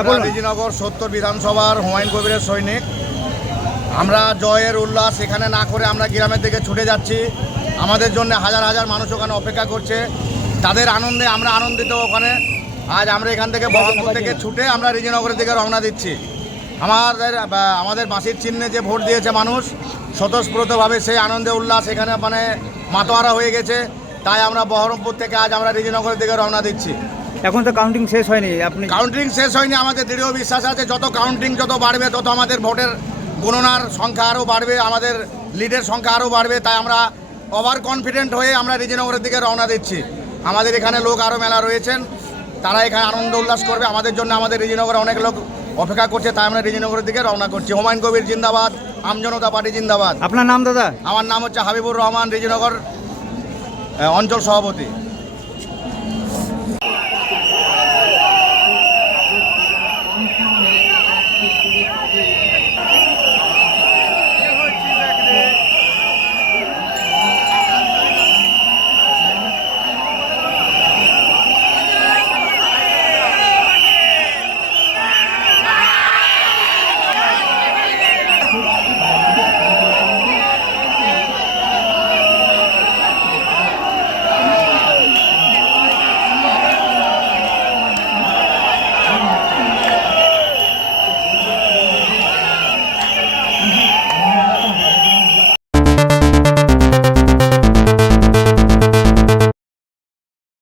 আমরা রেজিনগর 70 বিধানসভার হুমায়ুন কবিরের সৈনিক। আমরা জয়ের উল্লাস এখানে না করে আমরা গ্রামের দিকে ছুটে যাচ্ছি। আমাদের জন্য হাজার হাজার মানুষ ওখানে অপেক্ষা করছে, তাদের আনন্দে আমরা আনন্দিত। ওখানে আজ আমরা এখান থেকে বহরমপুর থেকে ছুটে আমরা রেজিনগরের দিকে রওনা দিচ্ছি। আমাদের বাঁশির চিহ্নে যে ভোট দিয়েছে মানুষ, স্বতঃস্ফূর্তভাবে সেই আনন্দে উল্লাস এখানে মাতোয়ারা হয়ে গেছে। তাই আমরা বহরমপুর থেকে আজ আমরা রেজিনগরের দিকে রওনা দিচ্ছি। এখন তো কাউন্টিং শেষ হয়নি, কাউন্টিং শেষ হয়নি। আমাদের দৃঢ় বিশ্বাস আছে যত কাউন্টিং যত বাড়বে তত আমাদের ভোটের গণনার সংখ্যা আরও বাড়বে, আমাদের লিডের সংখ্যা আরও বাড়বে। তাই আমরা ওভার কনফিডেন্ট হয়ে আমরা রেজিনগরের দিকে রওনা দিচ্ছি। আমাদের এখানে লোক আরও মেলা রয়েছেন, তারা এখানে আনন্দ উল্লাস করবে। আমাদের জন্য আমাদের রেজিনগরে অনেক লোক অপেক্ষা করছে, তাই আমরা রেজিনগরের দিকে রওনা করছি। হুমায়ুন কবির জিন্দাবাদ, আমজনতা পার্টি জিন্দাবাদ। আপনার নাম দাদা? আমার নাম হচ্ছে হাবিবুর রহমান, রেজিনগর অঞ্চল সভাপতি।